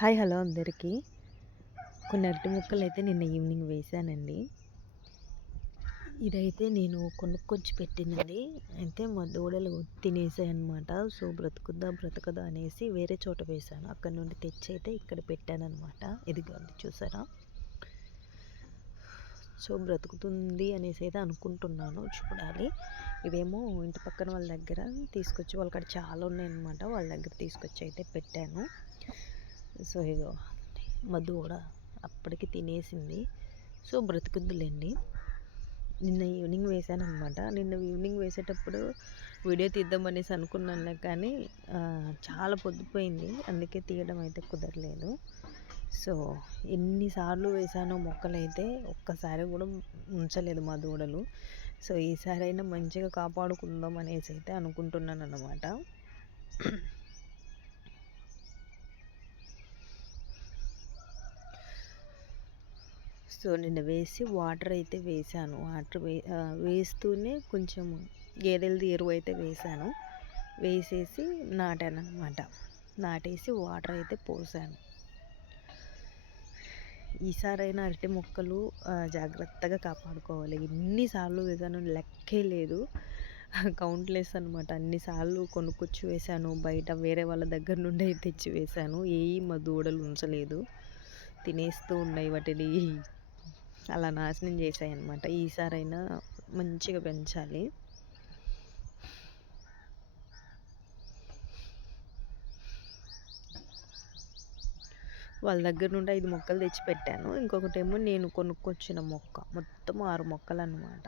Hi hello అందరికీ. కొన్ని అరటి ముక్కలైతే నిన్న ఈవినింగ్ వేశానండి. ఇదైతే నేను కొనుక్కొచ్చి పెట్టినది. అయితే మా దూడలు తినేసాయన్నమాట. సో, బ్రతుకుద్దా బ్రతకదా అనేసి వేరే చోట వేశాను. అక్కడ నుండి తెచ్చి అయితే ఇక్కడ పెట్టానన్నమాట. ఇదిగోండి చూసారా? సో, బ్రతుకుతుంది అనేసి అయితే అనుకుంటున్నాను. చూడాలి. ఇవేమో ఇంటి పక్కన వాళ్ళ దగ్గర తీసుకొచ్చి వాళ్ళకాడ చాలా ఉన్నాయన్నమాట. వాళ్ళ దగ్గర తీసుకొచ్చి అయితే పెట్టాను. సో, ఇగో మా దూడ అప్పటికి తినేసింది. సో, బ్రతుకుద్దిలేండి. నిన్న ఈవినింగ్ వేశాననమాట. నిన్న ఈవినింగ్ వేసేటప్పుడు వీడియో తీద్దామనేసి అనుకున్నానులే కానీ చాలా పొద్దుపోయింది. అందుకే తీయడం అయితే కుదరలేదు. సో, ఎన్నిసార్లు వేశానో మొక్కలైతే ఒక్కసారి కూడా ఉంచలేదు మా దూడలు. సో, ఈసారైనా మంచిగా కాపాడుకుందాం అనేసి అయితే అనుకుంటున్నానన్నమాట. సో, నిన్న వేసి వాటర్ అయితే వేశాను. వేస్తూనే కొంచెం గేదెలది ఎరువు అయితే వేశాను. వేసేసి నాటానన్నమాట. నాటేసి వాటర్ అయితే పోసాను. ఈసారైనా అరటి మొక్కలు జాగ్రత్తగా కాపాడుకోవాలి. ఎన్నిసార్లు వేశానో లెక్కే లేదు. కౌంట్లెస్ అనమాట. అన్నిసార్లు కొనుక్కొచ్చి వేశాను. బయట వేరే వాళ్ళ దగ్గర నుండి తెచ్చి వేశాను. మా దూడలు ఉంచలేదు. తినేస్తూ ఉన్నాయి వాటిని. అలా నాశనం చేశాయన్నమాట. ఈసారైనా మంచిగా పెంచాలి. వాళ్ళ దగ్గర నుండి 5 మొక్కలు తెచ్చి పెట్టాను. ఇంకొకటేమో నేను కొనుక్కొచ్చిన మొక్క. మొత్తం 6 మొక్కలన్నమాట.